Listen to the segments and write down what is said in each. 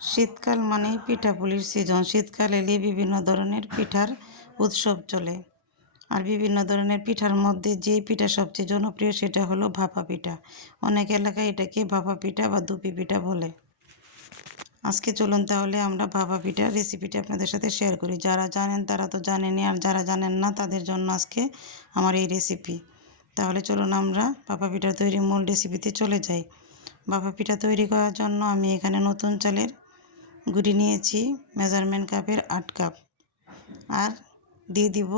শীতকাল মানেই পিঠাপুলির সিজন। শীতকাল এলে বিভিন্ন ধরনের পিঠার উৎসব চলে। আর বিভিন্ন ধরনের পিঠার মধ্যে যেই পিঠা সবচেয়ে জনপ্রিয় সেটা হলো ভাপা পিঠা। অনেক এলাকায় এটাকে ভাপা পিঠা বা দুপি পিঠা বলে। আজকে চলুন তাহলে আমরা ভাপা পিঠার রেসিপিটা আপনাদের সাথে শেয়ার করি। যারা জানেন তারা তো জানেনই, আর যারা জানেন না তাদের জন্য আজকে আমার এই রেসিপি। তাহলে চলুন আমরা ভাপা পিঠা তৈরির মূল রেসিপিতে চলে যাই। ভাপা পিঠা তৈরি করার জন্য আমি এখানে নতুন চালের গুঁড়ি নিয়েছি মেজারমেন্ট কাপের 8 কাপ, আর দিয়ে দিব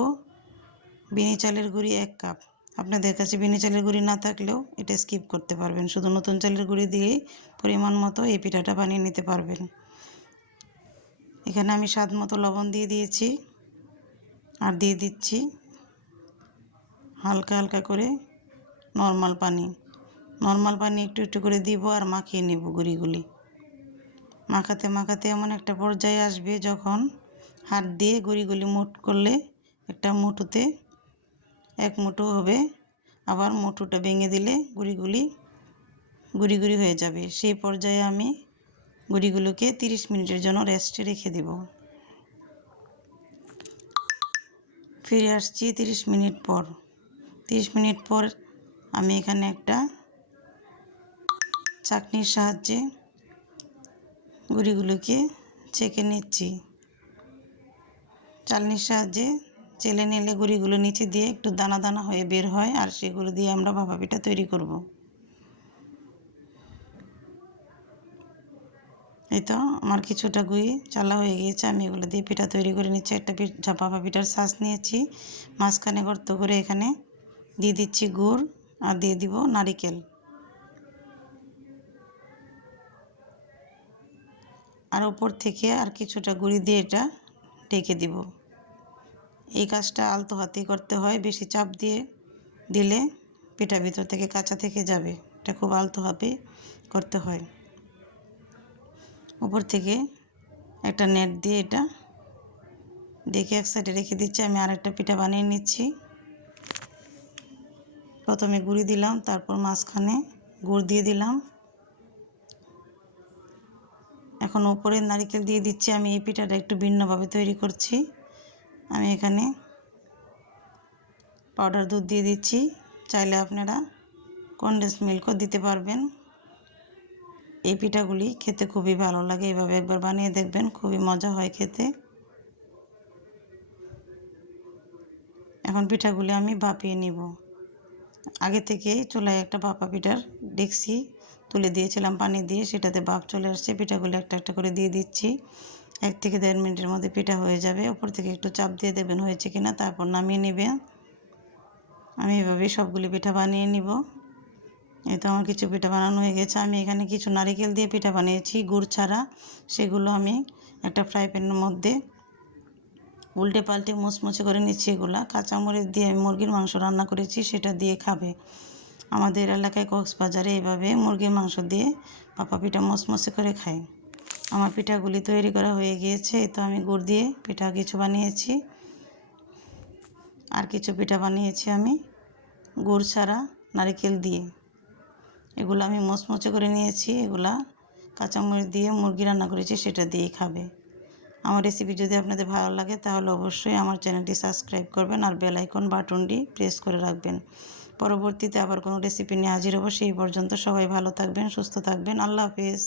বিনি চালের গুঁড়ি 1 কাপ। আপনাদের কাছে বিনি চালের গুঁড়ি না থাকলেও এটা স্কিপ করতে পারবেন, শুধু নতুন চালের গুঁড়ি দিয়েই পরিমাণ মতো এই পিঠাটা বানিয়ে নিতে পারবেন। এখানে আমি স্বাদ মতো লবণ দিয়ে দিয়েছি, আর দিয়ে দিচ্ছি হালকা হালকা করে নর্মাল পানি একটু একটু করে দিব, আর মাখিয়ে নেব গুঁড়িগুলি। মাখাতে মাখাতে এমন একটা পর্যায়ে আসবে যখন হাত দিয়ে গুঁড়িগুলি মুঠ করলে একটা মুঠোতে 1 মুঠো হবে, আবার মুঠোটা ভেঙে দিলে গুঁড়ি গুঁড়ি হয়ে যাবে। সেই পর্যায়ে আমি গুঁড়িগুলোকে 30 মিনিটের জন্য রেস্টে রেখে দেব। ফিরে আসছি 30 মিনিট পর। 30 মিনিট পর আমি এখানে একটা চাকনির সাহায্যে গুঁড়িগুলোকে ছেঁকে নিচ্ছি। চালনির সাহায্যে চেলে নিলে গুঁড়িগুলো নিচে দিয়ে একটু দানা দানা হয়ে বের হয়, আর সেগুলো দিয়ে আমরা ভাপা পিঠা তৈরি করব। এই তো আমার কিছুটা গুঁড়ি চালা হয়ে গিয়েছে, আমি এগুলো দিয়ে পিঠা তৈরি করে নিচ্ছি। একটা ভাপা পিঠার ছাঁচ নিয়েছি, মাঝখানে গর্ত করে এখানে দিয়ে দিচ্ছি গুড়, আর দিয়ে দিব নারিকেল। আর উপর থেকে আর কিছুটা গুঁড়ি দিয়ে এটা ঢেকে দিব। এই কাজটা আলতো হাতেই করতে হয়, বেশি চাপ দিয়ে দিলে পিঠা ভিতর থেকে কাঁচা থেকে যাবে। এটা খুব আলতো হাতে করতে হয়। উপর থেকে একটা নেট দিয়ে এটা ঢেকে এক সাইডে রেখে দিচ্ছি। আমি আরেকটা পিঠা বানিয়ে নিচ্ছি। প্রথমে গুঁড়ি দিলাম, তারপর মাঝখানে গুড় দিয়ে দিলাম, এখন উপরে নারকেল দিয়ে দিচ্ছি। আমি এই পিঠাটা একটু ভিন্নভাবে তৈরি করছি। আমি এখানে পাউডার দুধ দিয়ে দিচ্ছি, চাইলে আপনারা কনডেন্স মিল্কও দিতে পারবেন। এই পিঠাগুলি খেতে খুবই ভালো লাগে, এভাবে একবার বানিয়ে দেখবেন, খুবই মজা হয় খেতে। এখন পিঠাগুলি আমি ভাপিয়ে নিব। আগে থেকে চুলায় একটা ভাপা পিঠার ডেকচি তুলে দিয়েছিলাম পানি দিয়ে, সেটাতে ভাপ চলে আসছে। পিঠাগুলি একটা একটা করে দিয়ে দিচ্ছি। 1 থেকে 1.5 মিনিটের মধ্যে পিঠা হয়ে যাবে। উপর থেকে একটু চাপ দিয়ে দেবেন হয়েছে কিনা, তারপর নামিয়ে নেবেন। আমি এভাবে সবগুলি পিঠা বানিয়ে নিব। এই তো আমার কিছু পিঠা বানানো হয়ে গেছে। আমি এখানে কিছু নারিকেল দিয়ে পিঠা বানিয়েছি গুড় ছাড়া, সেগুলো আমি একটা ফ্রাই প্যানের মধ্যে উল্টে পাল্টে মুচমুচে করে নিচ্ছি। এগুলা কাঁচামরিচ দিয়ে আমি মুরগির মাংস রান্না করেছি, সেটা দিয়ে খাবে। আমাদের এলাকায় কক্সবাজারে এভাবে মুরগির মাংস দিয়ে ভাপা পিঠা মুচমুচে করে খায়। আমার পিঠাগুলি তৈরি করা হয়ে গিয়েছে। তো আমি গুড় দিয়ে পিঠা কিছু বানিয়েছি, আর কিছু পিঠা বানিয়েছি আমি গুড় ছাড়া নারকেল দিয়ে। এগুলো আমি মুচমুচে করে নিয়েছি। এগুলা কাঁচামরিচ দিয়ে মুরগি রান্না করেছি, সেটা দিয়েই খাবে। আমার রেসিপি যদি আপনাদের ভালো লাগে তাহলে অবশ্যই আমার চ্যানেলটি সাবস্ক্রাইব করবেন, আর বেল আইকন বাটনটি প্রেস করে রাখবেন। পরবর্তীতে আবার কোনো রেসিপি নিয়ে হাজির হব। সেই পর্যন্ত সবাই ভালো থাকবেন, সুস্থ থাকবেন। আল্লাহ হাফেজ।